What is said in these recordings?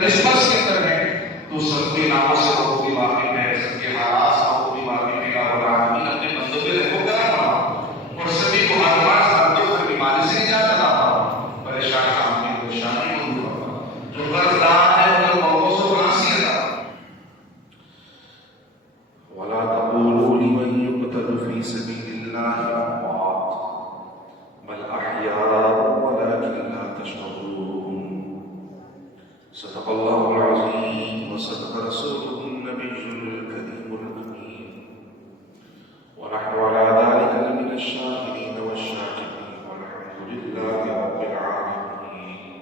Christmas کے اندر ہے تو سب کے ناموں سے بہت بھی واقف ہے، سب کے حالات سے بہت بھی واقف ہے اور العالمین اپنے بندوں پہ رحم کرم فرماؤ اور سبھی کو ہر بار ساتھوں پر بیماری سے نجات عطا فرماؤ، پریشان کام کی پریشانی کو دور فرماؤ، جو قرض دار ہے ان کو موقعوں سے معافی عطا ولا تقولوا لمن يقتل في سبيل الله أموات بل أحياء ولكن لا تشعرون. صدق الله العظيم وصدق رسوله النبي الكريم الأمين ونحن على ذلك من الشاهدين والشاكرين والحمد لله رب العالمين.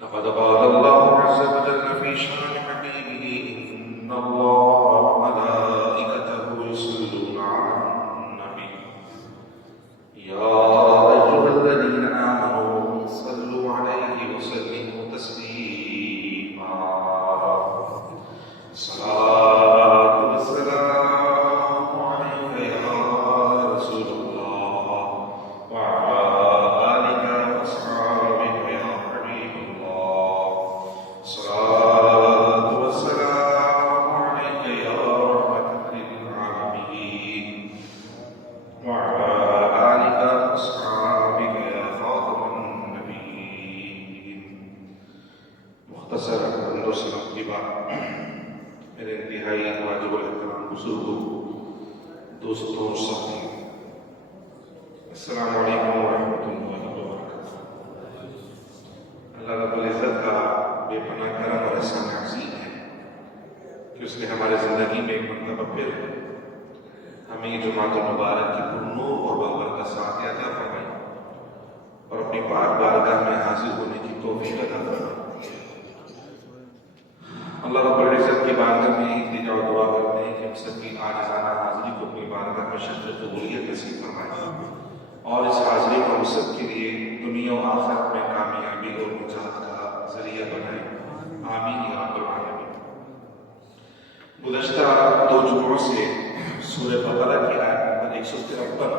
لقد قال الله عز وجل في شأن حبيبه إن الله وملائكته يصلون على النبي يا أيها الذين آمنوا صلوا عليه وسلموا تسليما. الصلاة والسلام عليك يا رسول الله وعلى آلك وأصحابك يا حبيب الله. الصلاة والسلام عليك يا رحمة للعالمين وعلى آلك وأصحابك يا خاتم النبيين. مختصر حمد و ثنا کی بات میرے انتہائی واجب الاحترام بزرگوں، دوستوں، ساتھیوں، السلام علیکم ورحمۃ اللہ وبرکاتہ. اللہ رب العزت کا بے پناہ کرم اور احسان عظیم ہے کہ اس نے ہمارے زندگی میں ایک مرتبہ پھر ہمیں یہ جمعۃ المبارک کی پرنور اور بابرکت ساعتیں عطا فرمائی اور اپنی پاک بارگاہ میں حاضر ہونے کی توفیق عطا فرمائی. اللہ رب العزت کی بارگاہ میں التجا و دعا کرتے ہیں کہ ہم سب کی عاجزانہ حاضری کو اپنی بارگاہ میں شرف قبولیت نصیب فرمائے اور اس حاضری کو ہم سب کے لیے دنیا و آخرت میں کامیابی اور نجات کا ذریعہ بنائے. آمین یا رب العالمین. گزشتہ 2 جمعوں سے سورہ بقرہ کی آیت نمبر 153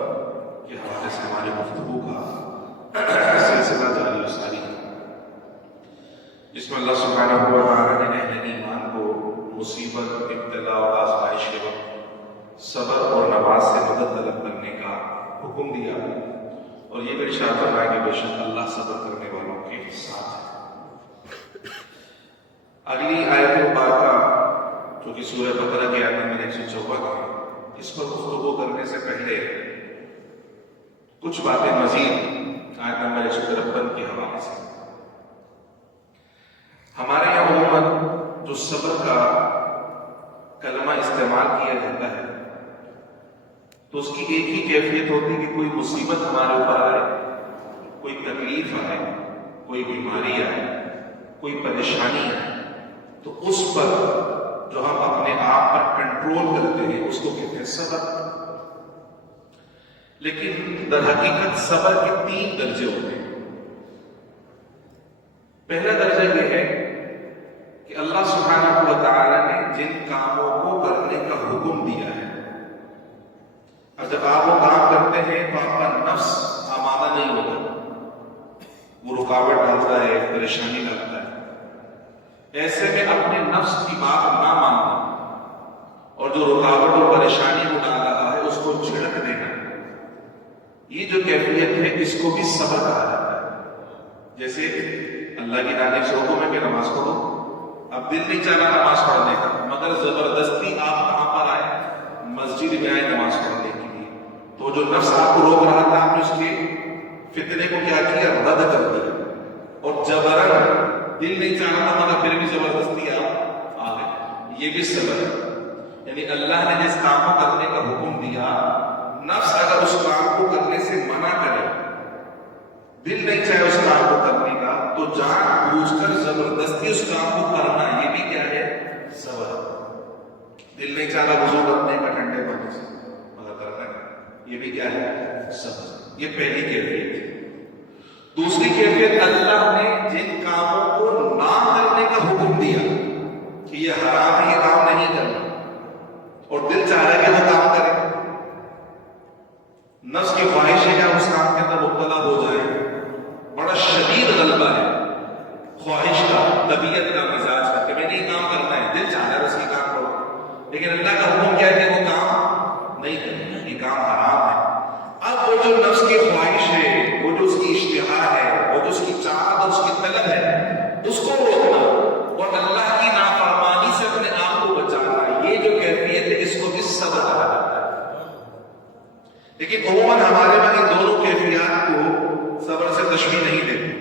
کے حوالے سے ہماری گفتگو کا سلسلہ جاری و ساری ہے، جس میں اللہ سبحانہ و تعالیٰ نے اہل ایمان کو مصیبت، ابتلا اور آزمائش کے وقت صبر اور نماز سے مدد طلب کرنے کا حکم دیا اور یہ بھی ارشاد فرمایا کہ بے شک اللہ صبر کرنے والوں کے ساتھ ہے. اگلی آیت مبارکہ جو کہ سورہ بقرہ کی آیت نمبر 154 ہے، اس پر گفتگو کرنے سے پہلے کچھ باتیں مزید آیت نمبر 153 کے حوالے سے. ہمارے یہاں عموماً جو صبر کا کلمہ استعمال کیا جاتا ہے تو اس کی ایک ہی کیفیت ہوتی ہے کہ کوئی مصیبت ہمارے اوپر آئے، کوئی تکلیف آئے، کوئی بیماری آئے، کوئی پریشانی آئے تو اس پر جو ہم اپنے آپ پر کنٹرول کرتے ہیں اس کو کہتے ہیں صبر. لیکن در حقیقت صبر کے 3 درجے ہوتے ہیں. پہلا درجہ یہ ہے کہ اللہ سبحانہ و تعالی نے جن کاموں کو کرنے کا حکم دیا ہے، اور جب آپ وہ کام کرتے ہیں تو آپ کا نفس آمادہ نہیں ہوتا، وہ رکاوٹ ڈالتا ہے، پریشانی ڈالتا ہے. ایسے میں اپنے نفس کی بات نہ ماننا اور جو رکاوٹ اور پریشانی کو ڈال رہا ہے اس کو جھڑک دینا، یہ جو کیفیت ہے اس کو بھی صبر کہا جاتا ہے. جیسے اللہ کی جانب سے حکم ہے کہ نماز پڑھو، اب دل نہیں چاہ رہا نماز پڑھنے کا مگر زبردستی آپ کہاں پر آئے؟ مسجد میں آئے نماز پڑھنے کے لیے. تو جو نفس آپ کو روک رہا تھا آپ نے اس کے فتنے کو کیا کیا؟ رد کر دیا. اور جبرن دل نہیں چاہ رہا تھا مگر پھر بھی زبردستی آپ آ گئے. یہ بھی صبر ہے. یعنی اللہ نے جس کام کو کرنے کا حکم دیا، نفس اگر اس کام کو کرنے سے منع کرے، دل نہیں چاہے اس کام کو کرنے کا، تو جان بوجھ کر زبردستی اس کام کو کرنا، یہ بھی کیا ہے؟ صبر. دل نہیں چاہتا وضو کرنے کا ٹھنڈے پانی سے مگر کرنا ہے، یہ بھی کیا ہے؟ صبر. یہ پہلی کیفیت ہے. دوسری کیفیت، اللہ نے جن کاموں کو نہ کرنے کا حکم دیا کہ یہ حرام ہے، یہ کام نہیں کرنا، اور دل چاہ رہا ہے کہ وہ کام کرے، نفس کی خواہش ہے کہ اس کام کے اندر مبتلا ہو جائے، بڑا شدید غلبہ ہے، خواہش طبیعت کا مزاج کا کہ میں نے یہ کام کرنا ہے، دل چاہ رہا ہے اس کی کام کرو، لیکن اللہ کا حکم کیا ہے کہ وہ کام نہیں کرنا، یہ کام حرام ہے۔ اب وہ جو نفس کی خواہش ہے، وہ جو اس کی اشتہا ہے، وہ جو اس کی چاہت اور اس کی طلب ہے، اس کو روکنا اور اللہ کی نافرمانی سے اپنے آپ کو بچانا، یہ جو کیفیت ہے اس کو بھی صبر کہا جاتا ہے۔ لیکن عموماً ہمارے وہاں ان دونوں کیفیات کو صبر سے تشبیہ نہیں دیتے،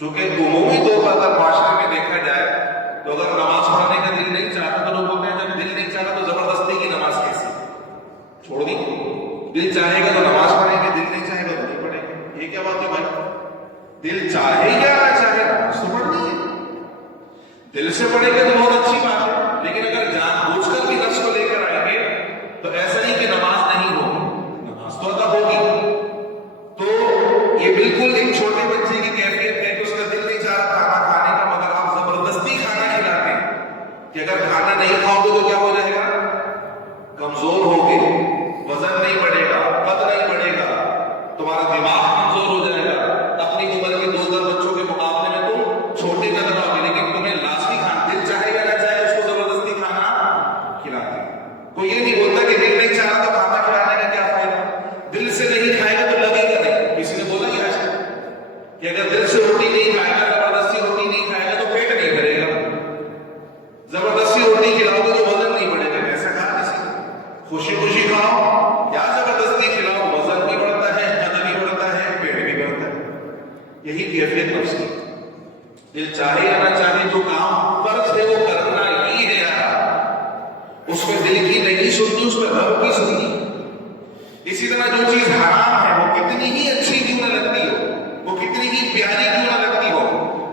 چونکہ عمومی طور پر اگر معاشرے میں دیکھا جائے تو اگر نماز پڑھنے کا دل نہیں چاہتا تو لوگ بولتے ہیں جب دل نہیں چاہتا تو زبردستی کی نماز کیسے چھوڑ دی، دل چاہے گا تو نماز پڑھیں گے، دل نہیں چاہے گا تو نہیں پڑھیں گے، یہ کیا بات ہے بھائی؟ دل چاہے یا نہ چاہے نماز تو پڑھنی ہے، دل سے پڑھیں گے تو بہت اچھی بات ہے، لیکن اگر جان بوجھ کر بھی نفس کو لے کر آئیں گے تو ایسا نہیں کہ نماز نہیں ہوگی، نماز تو ادا ہوگی۔ تو یہ بالکل ایک چھوٹے بچے کی کیفیت ہے کہ اس کا دل نہیں چاہ رہا کھانا کھانے کا، مگر آپ زبردستی کھانا کھلاتے ہیں کہ اگر کھانا نہیں کھاؤ گے تو کیا ہو جائے گا؟ کمزور ہوگے، وزن نہیں بڑھے گا، قد نہیں بڑھے گا، تمہارا دماغ کمزور ہو جائے گا، اپنی عمر کے 2 بچوں کے مقابلے میں تم چھوٹے نظر آؤ گے، لیکن تمہیں لازمی کھانا، دل چاہے یا نہ چاہے اس کو زبردستی کھانا کھلاتے ہیں۔ کوئی یہ نہیں بولتا کہ دل نہیں چاہ رہا تو کھانا کھلانے کا کیا فائدہ، دل سے نہیں کھائے گا تو لگے گا نہیں۔ کسی نے بولا کہ آج کہ اگر دل سے روٹی نہیں کھائے گا، زبردستی روٹی نہیں کھائے گا تو پیٹ نہیں بھرے گا، زبردستی روٹی کھلاؤ گے تو وزن نہیں بڑھے گا، ایسا کہا کسی نے؟ خوشی خوشی کھاؤ یا زبردستی کھلاؤ، وزن بھی بڑھتا ہے، قد بھی بڑھتا ہے، پیٹ بھی بڑھتا ہے۔ یہی کیفیت نفس کی، دل چاہے یا نہ چاہے جو کام فرض ہے وہ کرنا ہی ہے یار، اس میں دل کی نہیں سننی، اس میں رب کی سننی۔ اسی طرح جو چیز حرام ہے وہ کتنی ہی اچھی کیوں نہ لگتی ہو، وہ کتنی ہی پیاری کیوں نہ لگتی ہو،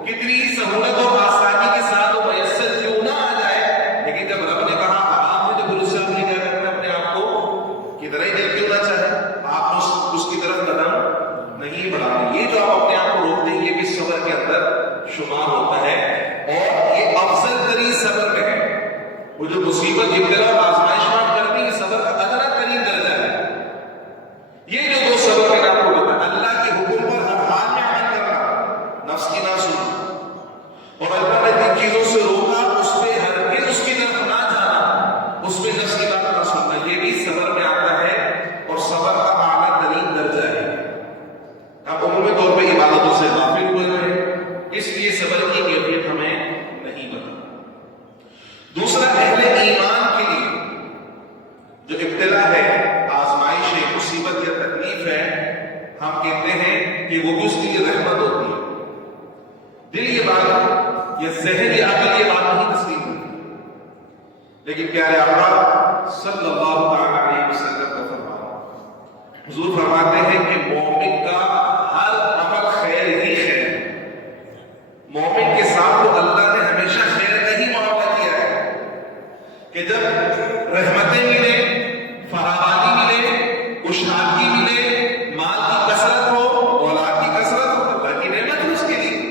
کتنی ہی سہولت اور آسانی کے ساتھ وہ میسر کیوں نہ آ جائے، لیکن جب رب نے کہا حرام ہے تو پھر اس سے ہم یہ کیا کرتے ہیں اپنے آپ کو کدھر ہی دل کیوں نہ چاہے، آپ اس کی طرف قدم نہیں بڑھاتے۔ یہ جو آپ اپنے آپ کو روکتے ہیں یہ بھی صبر کے اندر شمار ہوتا ہے، اور یہ افضل ترین صبر میں ہے۔ وہ جو مصیبت ابتلا اور آزمائش میں آپ کرتے ہیں یہ صبر کا ادنا ترین درجہ ہے۔ یہ جو 2 صبر میں نے آپ کو بتایا، اللہ کے حکم پر ہر حال میں عمل کرنا، نفس کی نہ سننا، اور اللہ نے جن چیزوں سے روکا اس پہ ہرگز اس کی طرف نہ جانا، اس پہ نفس کی بات نہ سننا، یہ بھی صبر میں آتا ہے اور صبر کا اعلیٰ ترین درجہ ہے۔ اب عمومی طور پہ عبادتوں سے غافل ہوئے ہیں، اس لیے صبر کی کیفیت ہمیں نہیں پتہ۔ دوسرا، اہل ایمان کے لیے جو ابتلا ہے، آزمائش ہے، مصیبت یا تکلیف ہے، ہم کہتے ہیں کہ وہ بھی اس کے لیے رحمت ہوتی ہے۔ دل یہ بات یا ذہن یا عقل یہ بات نہیں تسلیم ہوتی، لیکن پیارے آقا صلی اللہ تعالی علیہ وسلم کا فرمان، حضور فرماتے ہیں کہ مومن کا ہر عمل خیر ہی خیر ہے، مومن کے ساتھ تو اللہ نے ہمیشہ خیر کا ہی معاملہ کیا ہے، کہ جب رحمتیں ملے، فراوانی ملے، خوشحالی ملے، مال کی کثرت ہو، اولاد کی کثرت ہو، اللہ کی نعمت ہے اس کے لیے۔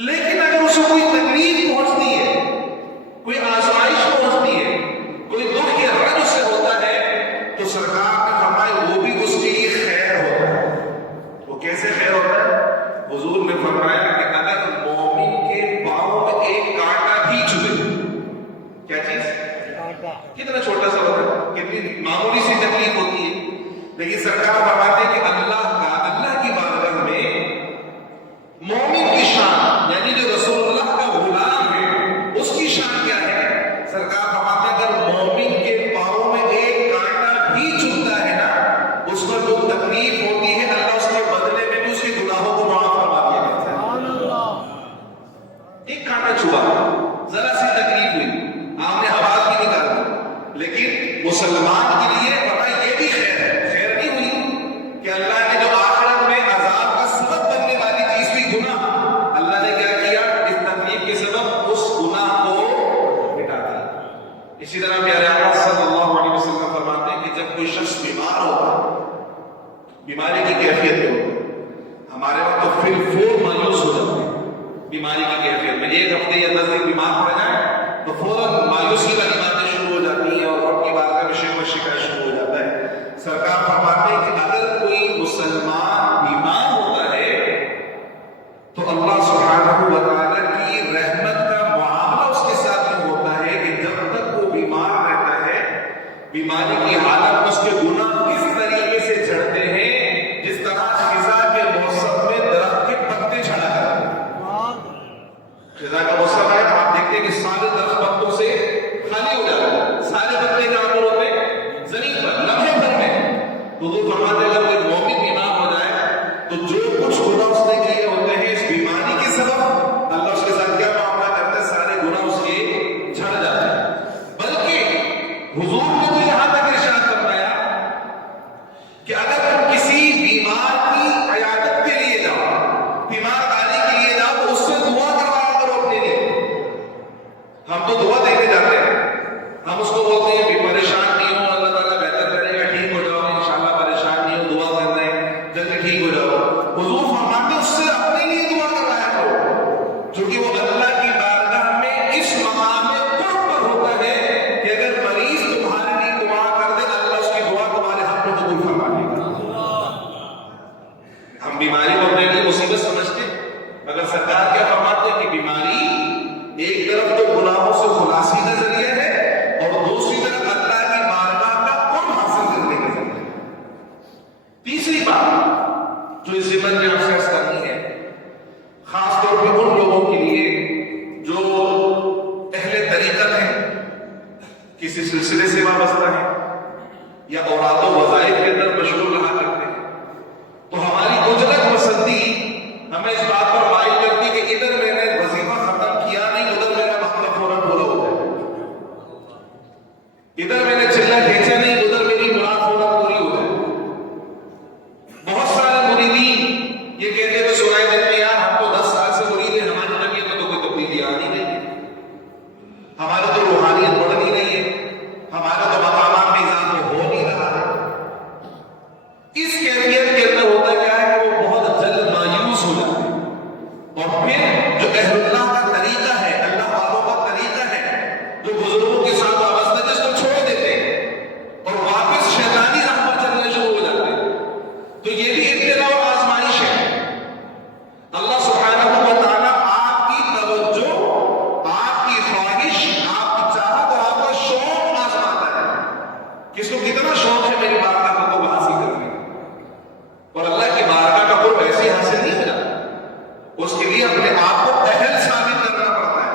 لیکن اگر اسے کوئی تکلیف پہنچتی ہے، کوئی آزمائش پہنچتی ہے، کوئی دکھ یا رنج سے ہوتا ہے، تو سرکار نے فرمایا وہ بھی اس کے لیے خیر ہوتا ہے۔ وہ کیسے خیر ہوتا ہے؟ حضور نے فرمایا کہ اگر مومن کے پاؤں میں ایک کانٹا بھی چبھے، کیا چیز؟ کتنا چھوٹا سا ہوتا ہے، کتنی معمولی سی تکلیف ہوتی ہے، لیکن سرکار فرماتے ہیں کہ اللہ کی بارگاہ میں مومن کی شان، یعنی جو رسول اللہ کا غلام ہے اس کی شان کیا ہے؟ سرکار فرماتے ہیں اگر مومن کے پاؤں میں ایک کانٹا بھی چبھتا ہے نا، اس پر جو تکلیف ہوتی ہے اللہ اس کے بدلے میں بھی اس کے گناہوں کو معاف فرما دیا جاتا ہے۔ ایک کانٹا چبھا، ذرا سی تکلیف ہوئی، آپ نے آواز بھی نکالی، لیکن مسلمان کے لیے پتہ یہ بھی خیر ہے، خیر نہیں ہوئی کہ اللہ نے جو آخرت میں عذاب کا سبب بننے والی چیز بھی گناہ، اللہ نے کیا کیا؟ اس تکلیف کے سبب اس گناہ کو مٹا دیا۔ اسی طرح پیارے آقا صلی اللہ علیہ وسلم فرماتے ہیں کہ جب کوئی شخص بیمار ہوتا، بیماری کی کیفیت میں ہوتا، ہمارے وقت تو پھر فور مایوس ہو جاتے ہیں بیماری کی کیفیت میں، 1 ہفتے یا 10 دن بیمار پڑ جائے تو فوراً مایوسی والی باتیں شروع ہو جاتی ہیں اور رب کی بارگاہ میں شکایت شروع ہو جاتا ہے۔ سرکار فرماتے ہیں کہ اگر کوئی مسلمان بیمار ہوتا ہے تو اللہ سبحانہ و تعالیٰ کی کیونکہ وہ اللہ کی بارگاہ میں اس مقام میں قرب پر ہوتا ہے کہ اگر مریض تمہارے لیے دعا کر دے اللہ اس کی دعا تمہارے حق میں قبول فرما لے گا. ہم بیماری کو اپنے لیے مصیبت سمجھتے مگر سرکار کیا فرماتے ہیں کہ بیماری ایک طرف تو گناہوں سے خلاصی کا ذریعہ ہے اور دوسری طرف اللہ کی بارگاہ کا قرب حاصل کرنے کا ذریعہ ہے. تیسری بات جو اس زمن میں آپ سے عرض کرنی ہے خاص طور پہ ان لوگوں کے لیے جو اہل طریقت ہیں, کسی سلسلے سے وابستہ ہیں یا اوراد و وظائف کے اندر مشغول رہا کرتے ہیں, تو ہماری اجرت و صدی ہمیں اس بات پر مائل کرتی کہ ادھر میں نے وظیفہ ختم کیا نہیں ادھر میرا معاملہ فوراً پورا ہو جائے, ادھر میں نے چلا کھینچا نہیں ادھر میری مراد فوراً پوری ہو جائے. بہت سارے مریدین یہ کہتے تو سنائے دیتے یار ہم تو 10 سال سے مرید ہیں, ہماری طبیعت میں تو کوئی تبدیلی آ نہیں ہے, ہماری تو روحانیت بڑھ نہیں رہی ہے, ہمارا تو مقامات میں اضافہ ہو نہیں رہا ہے. اس کیفیت کے اندر ہوتا کیا ہے کہ وہ بہت جلد مایوس ہو جاتے ہیں اور پھر جو اہل اللہ کا طریقہ ہے, اللہ والوں کا طریقہ ہے, جو بزرگوں کے ساتھ وابستہ ہے اس کو چھوڑ دیتے ہیں اور واپس شیطانی راہ پر چلنے شروع ہو جاتے ہیں. تو یہ بھی ابتلا اور آزمائش ہے. اللہ سبحانہ و تعالیٰ آپ کی توجہ, آپ کی خواہش, آپ کی چاہت اور آپ کا شوق آزماتا ہے. کس کو کتنا شوق ہے میری بارگاہ کا قرب حاصل کرنے کا, اور اللہ کی بارگاہ کا قرب ایسے حاصل نہیں ہو جاتا, اس کے لیے اپنے آپ کو اہل ثابت کرنا پڑتا ہے.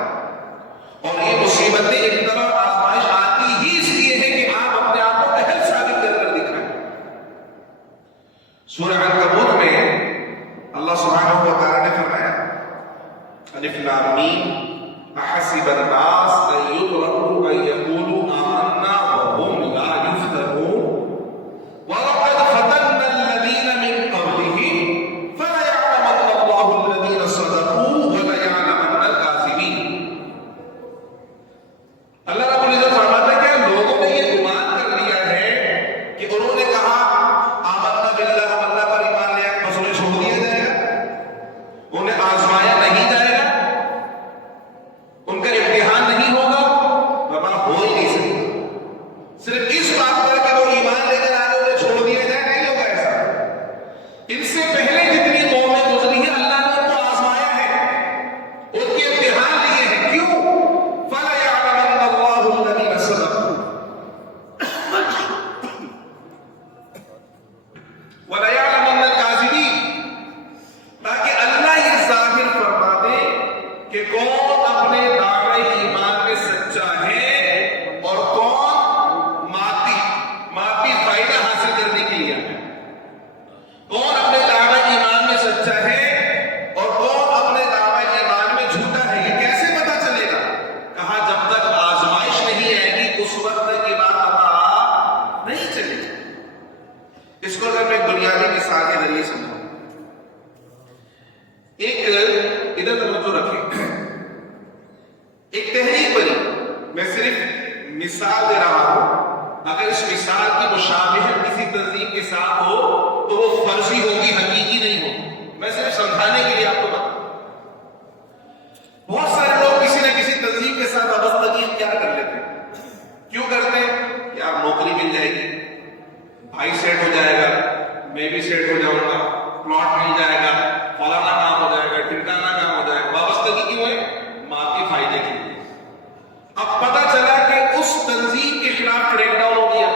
اور یہ مصیبتیں ابتلا اور آزمائش آتی ہی اس لیے ہے کہ آپ اپنے آپ کو اہل ثابت کر کر دکھائیں. سورہ عنکبوت میں اللہ سبحانہ و تعالی نے فرمایا الف لام میم احسب الناس ان يتركوا ان يقولوا آمنا وهم لا يفتنون ولقد فتنا الذين من قبلهم فليعلمن الله الذين صدقوا وليعلمن الكاذبين. اللہ رب العزت فرماتا ہے کہ لوگوں نے یہ گمان کر لیا ہے کہ انہوں نے کہا آمنا باللہ, ہم اللہ پر ایمان لے آئے, بس انہیں چھوڑ دیا جائے گا, انہیں آزمایا نہیں جائے گا, ان کا امتحان نہیں ہوگا, بابا ہو ہی نہیں سکتا. صرف اس بات پر کہ وہ ایمان لے کر آگے انہیں چھوڑ دیا جائے, نہیں ہوگا ایسا. ان سے پہلے جتنی قومیں گزری ہیں اللہ نے ان کو آزمایا ہے, ان کے امتحان لیے ہیں. کیوں؟ فَلَيَعْلَمَنَّ اللَّهُ الَّذِينَ صَدَقُوا وَلَيَعْلَمَنَّ الْكَاذِبِينَ, تاکہ اللہ یہ ظاہر فرما دے کہ کون اپنے دعوے ایمان میں سچا ہے اور کون مادی فائدہ حاصل کرنے کے لیے ہے. کون اپنے دعوے ایمان میں سچا ہے اور کون اپنے دعوے ایمان میں جھوٹا ہے. یہ کیسے پتا چلے گا؟ کہا جب تک آزمائش نہیں آئے گی اس وقت تک یہ بات پتا نہیں چلے گی. اس کو اگر میں ایک بنیادی مثال کے ذریعے سمجھاؤں, ایک ادھر توجہ رکھیں, ایک تحریک بنی, میں صرف مثال دے رہا ہوں, اگر اس مثال کی مشابہت کسی تنظیم کے ساتھ ہو تو وہ فرضی ہوگی, حقیقی نہیں ہوگی. میں صرف سمجھانے کے لیے آپ کو بتا. بہت سارے لوگ کسی نہ کسی تنظیم کے ساتھ وابستگی اختیار کر لیتے ہیں. کیوں کرتے ہیں؟ یار نوکری مل جائے گی, بھائی سیٹ ہو جائے گا, میں بھی سیٹ ہو جاؤں گا, پلاٹ مل جائے گا, فلانا کام ہو جائے گا, ٹھکانا کام ہو جائے گا. وابستگی کیوں ہے؟ مادی فائدے کے لیے. اب پتا چلا کہ اس تنظیم کے خلاف کریک ڈاؤن ہو گیا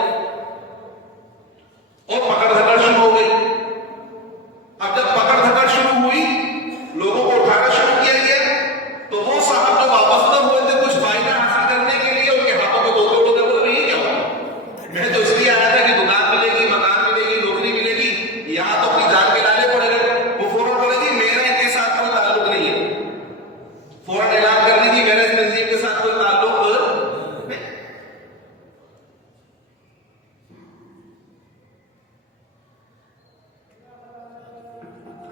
اور پکڑ دھکڑ شروع ہو گئی. اب جب پکڑ دھکڑ شروع ہوئی, لوگوں کو اٹھانا شروع کیا گیا, تو وہ صاحب جو وابستہ ہوئے تھے کچھ فائدہ حاصل کرنے کے لیے, ان کے ہاتھوں میں دو بول رہی کیا ہوا, میں تو اس لیے آیا تھا کہ دکان ملے گی, مکان ملے گی, نوکری ملے گی, یہاں تو اپنی جان کے لانے پڑے گا. وہ فوراً بولے گی میرا ان کے ساتھ کوئی تعلق نہیں ہے, فوراً اعلان کر دی میرا اس تنظیم کے ساتھ کوئی تعلق نہیں.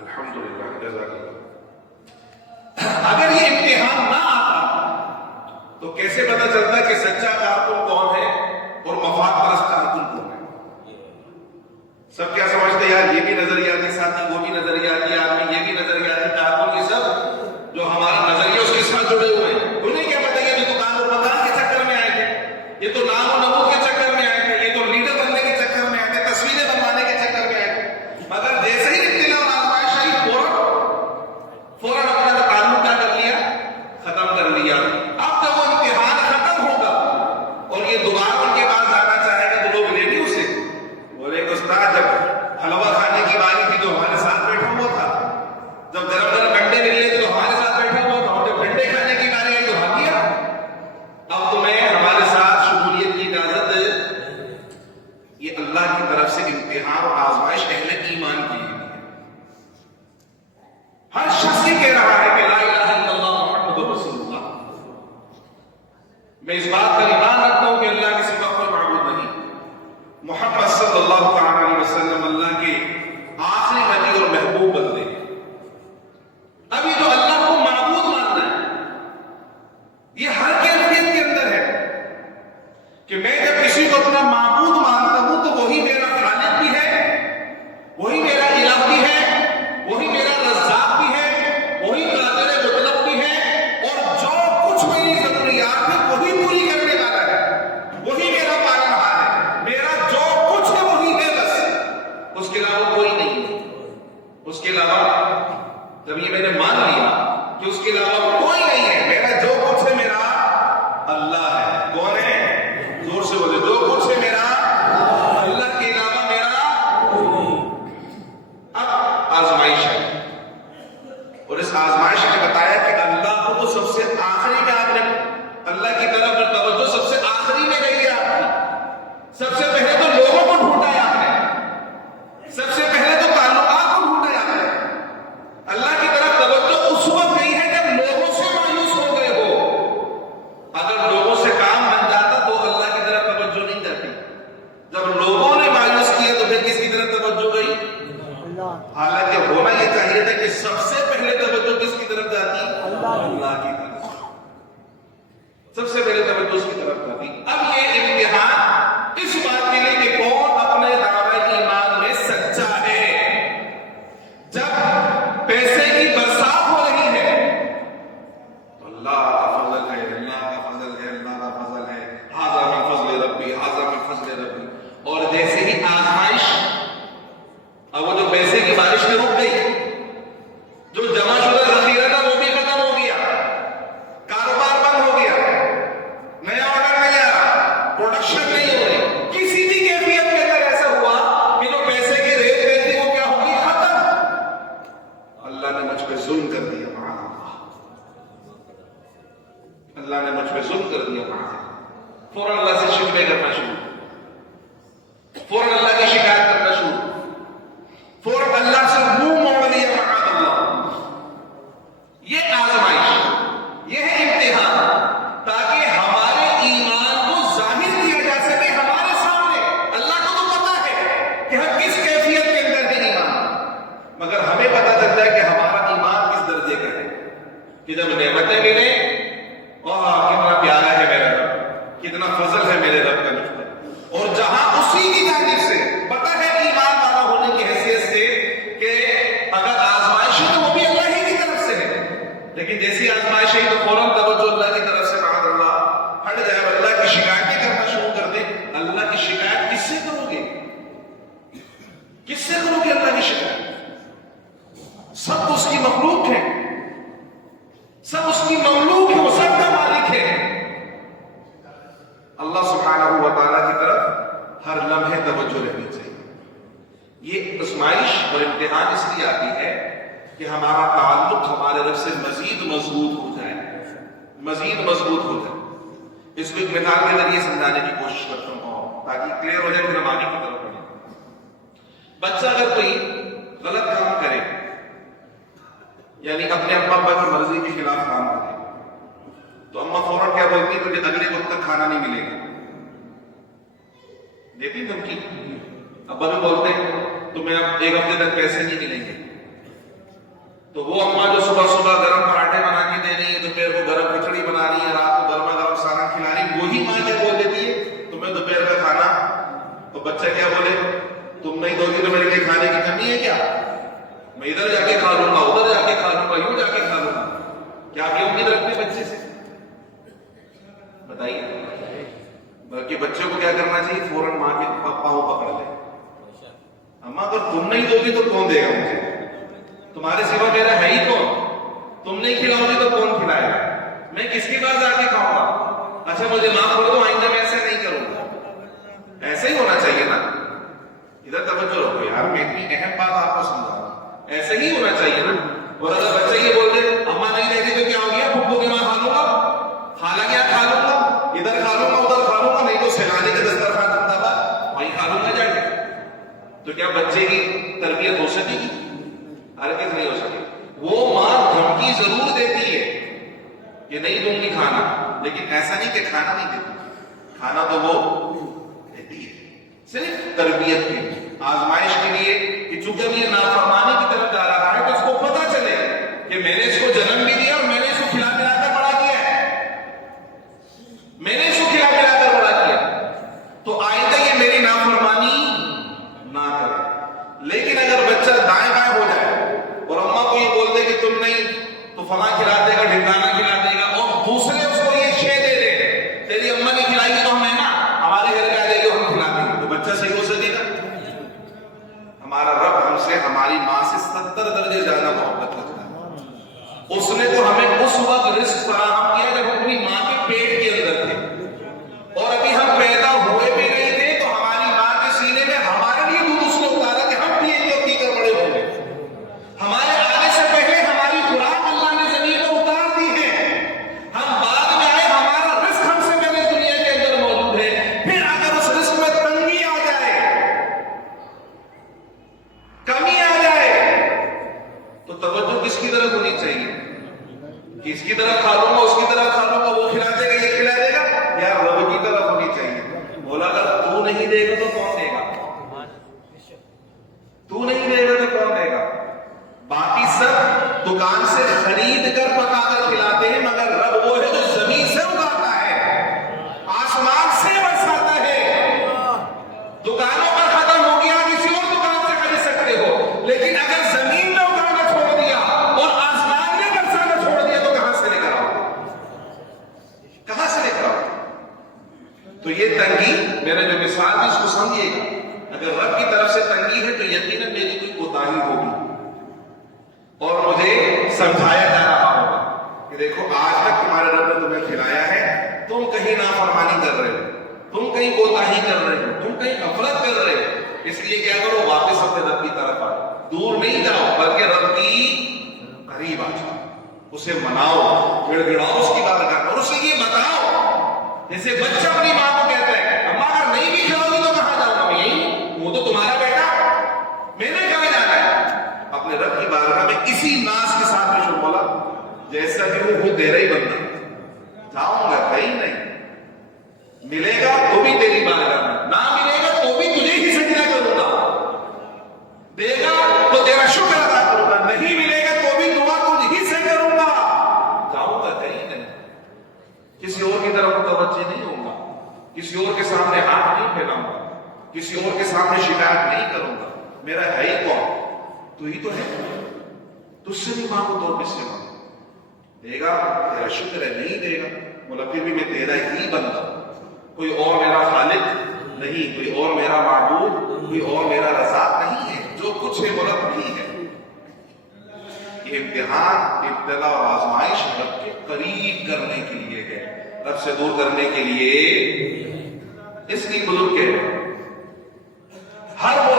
الحمدللہ, جزاک اللہ. اگر یہ امتحان نہ آتا تو کیسے پتا چلتا کہ سچا کارکن کون ہے اور مفاد پرست کارکن کون ہے؟ سب کیا سمجھتے یار یہ بھی نظریاتی ساتھی, وہ بھی نظریاتی آدمی, یہ بھی نظریاتی کارکن, یہ سب جو ہمارا نظریہ بات پر ایمان رکھتا ہوں کہ اللہ کے سوا کوئی معبود نہیں، محمد صلی اللہ تعالی علیہ وسلم اللہ کے آخری نبی اور محبوب بندے۔ اب یہ جو اللہ کو معبود ماننا ہے، یہ ہر کیفیت کے اندر ہے کہ میں جب کسی کو اپنا معبود مانتا ہوں تو وہی میرا خالق بھی ہے، وہی میرا الہ بھی ہے، وہی میرا رزاق بھی ہے، وہی قادر مطلق بھی ہے، اور جو کچھ میری ضروریات ہے وہی پوری کرنے والا ہے، وہی میرا پالنہار ہے، میرا جو کچھ ہے وہی ہے، بس اس کے علاوہ کوئی نہیں ہے۔ اس کے علاوہ جب یہ میں نے مان لیا کہ اس کے علاوہ کوئی نہیں ہے، میرا جو کچھ ہے میرا اللہ ہے۔ کون ہے؟ زور سے بولے، جو کچھ ہے میرا اللہ کے علاوہ میرا۔ اب آزمائش ہے، اور اس آزمائش نے بتایا کہ اللہ کو تو سب سے آخری میں آپ نے اللہ کی طرف توجہ سب سے آخری میں گئی ہے آپ کی۔ سب سے پہلے تو لوگوں کو ڈھونڈا ہے آپ نے، سب سے پہلے تو تعلقات کو ڈھونڈا ہے آپ نے۔ اللہ کی طرف توجہ اس وقت گئی ہے جب لوگوں سے مایوس ہو گئے ہو۔ اگر لوگوں سے کام بن جاتا تو اللہ کی طرف توجہ نہیں جاتی، جب لوگوں نے مایوس کیا تو پھر کس کی طرف توجہ گئی؟ حالانکہ ہونا یہ چاہیے تھا کہ سب سے پہلے توجہ کس کی طرف جاتی؟ اللہ کی طرف، سب سے پہلے توجہ اس کی طرف جاتی۔ اب یہ امتحان اس بات کے لیے کہ کون اپنے دعوے ایمان میں سچا ہے۔ جب پیسے کی برسات ہو رہی ہے تو اللہ کا فضل ہے، اللہ کا فضل ہے، اللہ کا فضل ہے، ھذا من فضل ربی، ھذا من فضل ربی۔ اور جیسے ہی آزمائش، اب وہ جو پیسے کی بارش میں رک گئی، جو جمع شدہ ذخیرہ تھا وہ بھی ختم ہو گیا، کاروبار بند ہو گیا، نیا آرڈر نہیں آ رہا، پروڈکشن نہیں ہو رہی، کسی بھی کیفیت کے اندر ایسا ہوا کہ جو پیسے کی ریت تھی وہ کیا ہو گئی؟ ختم۔ اللہ نے مجھ پہ ظلم کر دیا، معاذ اللہ، اللہ نے مجھ پہ ظلم کر دیا، معاذ اللہ۔ فوراً اللہ سے شکوے کرنا شروع، فوراً اللہ کی شکایت کرنا شروع، فوراً اللہ سے منہ موڑ لیا، معاذ اللہ۔ یہ آزمائش، یہ ہے امتحان، تاکہ ہمارے ایمان کو ظاہر کیا جا سکے ہمارے سامنے۔ اللہ کو تو پتا ہے کہ ہم کس کیفیت کے اندر ہے ایمان، مگر ہمیں پتا چلتا ہے کہ ہمارا ایمان کس درجے کا ہے، کہ جب نعمتیں ملیں، کتنا پیارا ہے میرا رب، کتنا فضل ہے میرے رب کا مجھ پر، اور جہاں اسی کی جانب سے پتا ہے ایمان والا ہونے کی حیثیت سے کہ اگر آزمائش ہے تو وہ بھی اللہ ہی کی طرف سے ہے، لیکن جیسی آزمائش ہے تو فوراً توجہ اللہ کی طرف سے، معاذ اللہ، ہٹ جائے اور اللہ کی شکایتیں کرنا شروع کر دے۔ اللہ کی شکایت کس سے کرو گے؟ کس سے کرو گے اللہ کی شکایت؟ سب اس کی مخلوق ہے، سب اس کی مملوک ہے، وہ سب کا مالک ہے۔ اللہ سبحانہ و تعالیٰ کی طرف ہر لمحے توجہ رہنی چاہیے۔ یہ آزمائش اور امتحان اس لیے آتی ہے کہ ہمارا تعلق ہمارے رب سے مزید مضبوط ہو جائے، مزید مضبوط ہو جائے۔ اس کو ایک مثال کے ذریعے سمجھانے کی کوشش کرتا ہوں تاکہ کلیئر ہو جائے، پھر ہم آگے کی طرف بڑھیں۔ بچہ اگر کوئی غلط کام کرے، یعنی اپنے اما ابا کی مرضی کے خلاف کام کرے، تو اما فوراً کیا بولتی ہے؟ تجھے اگلے وقت تک کھانا نہیں ملے گا، دیتی دھمکی۔ ابا بھی بولتے ہیں تمہیں اب ایک ہفتے تک پیسے نہیں ملیں گے، تو وہ اما جو صبح صبح گرم پراٹھے بنا کے دے رہی ہے، دوپہر کو گرم کھچڑی بنا رہی ہے، رات کو گرما گرم سالن کھلا رہی ہے، وہی ماں کیا بول دیتی ہے؟ تمہیں دوپہر کا کھانا، تو بچہ کیا بولے؟ تم نہیں دو گی تو میرے لیے کھانے کی کمی ہے کیا؟ میں ادھر جا کے کھا لوں گا، ادھر جا کے کھا لوں گا، یوں جا کے کھا لوں گا۔ کیا آپ یہ امید رکھتے بچے سے؟ بتائیے۔ بلکہ بچوں کو کیا کرنا چاہیے؟ فوراً ماں کے پاؤں پکڑ لے، اما اگر تم نہیں دو گی تو کون دے گا مجھے؟ تمہارے سوا میرا ہے ہی کون؟ تم نہیں کھلاؤ گی تو کون کھلائے گا؟ میں کس کے پاس جا کے کھاؤں گا؟ اچھا مجھے معاف کر دو، آئندہ میں ایسے نہیں کروں گا۔ ایسے ہی ہونا چاہیے نا۔ ادھر توجہ رکھو یار، میں اتنی اہم بات آپ کو سمجھا رہا ہوں، ایسے ہی ہونا چاہیے نا۔ اور اگر بچہ یہ بول دے اما نہیں رہتی تو کیا ہو گیا؟ پھپھو کی ماں کھا لوں گا، خالہ کیا کھا لوں گا، ادھر کھا لوں گا ادھر کھا لوں گا، نہیں تو سیلانے کے دسترخوان زندہ باد وہیں کھا لوں گا جا کے۔ تو کیا بچے کی تربیت ہو سکے گی؟ ہرگز نہیں ہو سکے۔ وہ ماں دھمکی ضرور دیتی ہے کہ نہیں تم نہیں کھانا، لیکن ایسا نہیں کہ کھانا نہیں دیتی، کھانا تو وہ دیتی ہے، صرف تربیت کے لیے، آزمائش کے لیے، کہ چونکہ یہ نافرمانی کی طرف جا رہا ہے تو اس کو پتہ چلے کہ میں نے اس کو جنم بھی دیا اور میں نے اس کو کھلا پلا کر بڑا کیا ہے، میں نے اس کو کھلا پلا کر بڑا کیا، تو آئندہ یہ میری نافرمانی نہ کرے۔ لیکن اگر بچہ دائیں بائیں ہو جائے اور اماں کو یہ بول دے کہ تم نہیں تو فلاں کھلا دے گا، ڈھنڈانا کھلا دے گا، اور دوسرے اس کو یہ شے دے دے، تیری اماں نہیں کھلائی گی تو ہم ہے نا ہمارے گھر کا دے گی ہم کھلا دیں گے، تو بچہ صحیح ہو سکے گا؟ ہمارا رب ہم سے، ہماری ماں سے 70 درجے زیادہ محبت رکھتا ہے۔ اس نے تو ہمیں اس وقت رزق فراہم کیا جب ہم اپنی ماں کے پیٹ کے اندر تھے، اور ابھی ہم پیدا ہوئے بھی نہیں تھے تو ہماری ماں کے سینے میں ہمارے لیے دودھ اس نے اتارا کہ ہم پیئیں گے اور پی کر بڑے ہوں گے۔ ہمارے آنے سے پہلے ہماری خوراک اللہ نے زمین میں اتار دی ہے، ہم بعد میں آئے، ہمارا رزق ہم سے پہلے دنیا کے اندر موجود ہے۔ پھر اگر اس رزق میں تنگی آ جائے، کمی آ جائے، تو توجہ کس کی طرف ہونی چاہیے؟ کہ اس کی طرف کھا لوں گا، اس کی طرف کھا لوں گا، وہ کھلا دے گا، یہ کھلا دے گا، یا رب کی طرف ہونی چاہیے؟ بولا اگر تو نہیں دے گا تو کون دے گا؟ تو نہیں دے گا تو کون دے گا؟ باقی سب دکان سے خرید کر پکا کر کھلاتے ہیں، مگر رب وہ ہے جو زمین سے اگاتا ہے، آسمان سے برساتا ہے۔ دکانوں پر ختم ہو گیا، کسی اور دکان سے خرید سکتے ہو، لیکن اگر زمین میں اگانا چھوڑ دیا اور آسمان میں برسانا چھوڑ دیا تو کہاں سے لے کر آؤ؟ کہاں سے لے کر آؤ؟ تو یہ تنگی، میں نے جو مثال دی اس کو سمجھیے گا، اگر رب کی طرف سے تنگی ہے تو یقیناً میری کوئی کوتاہی ہوگی اور مجھے سمجھایا جا رہا ہوگا کہ دیکھو آج تک تمہارے رب نے تمہیں کھلایا ہے، تم کہیں نافرمانی کر رہے ہو، تم کہیں کوتاہی کر رہے ہو، تم کہیں غفلت کر رہے ہو، اس لیے کیا کرو، واپس اپنے رب کی طرف آؤ، دور نہیں جاؤ بلکہ رب کی قریب آ جاؤ، اسے مناؤ، گڑ گڑاؤ اس کی بارگاہ میں اور اسے یہ بتاؤ، جیسے بچہ اپنی ماں کو کہتا ہے اماں اگر نہیں بھی کھلاؤ گی تو کہاں جاؤں گا، یہی وہ تو تمہارا بیٹا، میں نے کہاں جانا ہے؟ اپنے رب کی بارگاہ میں اسی ناز کے ساتھ میں شروع بولا جیسا کہ وہ تیرا ہی بندہ، جاؤں گا کہیں نہیں، ملے گا تو بھی تیری بارگاہ میں، نہ ملے گا تو بھی تجھے ہی سجدہ کروں گا، دے گا تو تیرا شکر ادا کروں گا، نہیں ملے گا تو بھی دعا تجھ ہی سے کروں گا، جاؤں گا کہیں نہیں، کسی اور کی طرف متوجہ نہیں ہوں گا، کسی اور کے سامنے ہاتھ نہیں پھیلاؤں گا، کسی اور کے سامنے شکایت نہیں کروں گا، میرا ہے ہی کون؟ تو ہی تو ہے، تجھ سے بھی مانگو تو کس سے مانگو؟ دے گا تیرا شکر ہے، نہیں دے گا بولا پھر بھی میں تیرا ہی بندہ، کوئی اور میرا خالق نہیں، کوئی اور میرا معبود، کوئی اور میرا رزاق نہیں ہے، جو کچھ ہے بولا وہی ہے۔ یہ امتحان، ابتلا اور آزمائش رب کے قریب کرنے کے لیے ہے، رب سے دور کرنے کے لیے، اس لیے بزرگ کے ہر وہ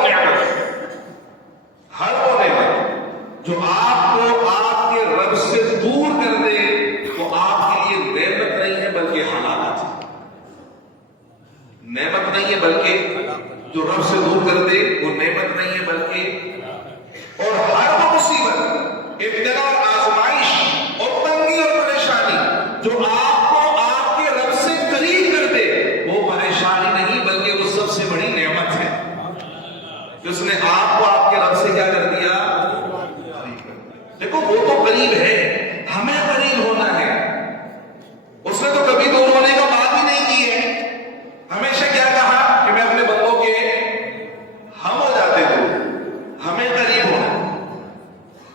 نعمت جو آپ کو آپ کے رب سے دور کر دے تو آپ کے لیے نعمت نہیں ہے بلکہ ہلاکت ہے، نعمت نہیں ہے بلکہ جو رب سے دور کر دے وہ نعمت نہیں ہے بلکہ، اور ہر وہ مصیبت، ابتلا اور آزمائش اور تنگی اور پریشانی جو آپ کو آپ کے رب سے قریب کر دے وہ پریشانی نہیں بلکہ وہ سب سے بڑی نعمت ہے کہ اس نے آپ کو آپ کے رب سے کیا کر دیا؟ دیکھو وہ تو قریب ہے، ہمیں قریب ہونا ہے، اس نے تو کبھی دور ہونے کا بات ہی نہیں کی ہے، ہمیشہ کیا کہا کہ میں اپنے بندوں کے ہم ہو جاتے دور، ہمیں قریب ہونا،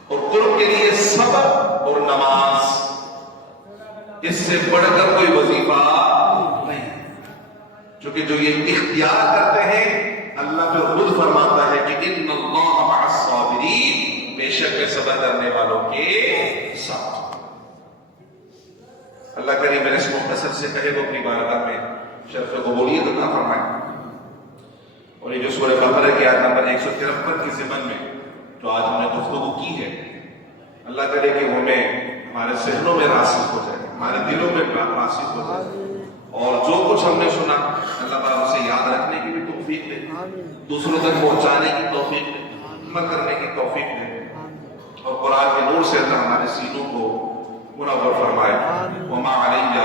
اور قرب کے لیے صبر اور نماز، اس سے بڑھ کر کوئی وظیفہ نہیں، چونکہ جو یہ اختیار کرتے ہیں اللہ جو خود فرماتا ہے کہ ان اللہ مع الصابرین، بے شک میں صبر کرنے والوں کے ساتھ۔ اللہ کریم میرے اس مختصر سے کہے وہ اپنی بارگاہ میں شرف قبولیت عطا فرمائے، اور یہ جو سورہ بقرہ کی آیت نمبر 153 کی ضمن میں جو آج ہم نے گفتگو کی ہے، اللہ کرے کہ وہ ہمیں ہمارے ذہنوں میں راسخ ہو جائے، ہمارے دلوں میں راسخ ہو جائے، اور جو کچھ ہم نے سنا اللہ تعالیٰ اسے یاد رکھنے کی بھی توفیق دے، دوسروں تک پہنچانے کی توفیق دے، عمل کرنے کی توفیق دے، اور قرآن کے نور سے اللہ ہمارے سینوں کو منور فرمائے. وما علیہ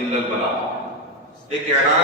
الا البلاغ. ایک اعلان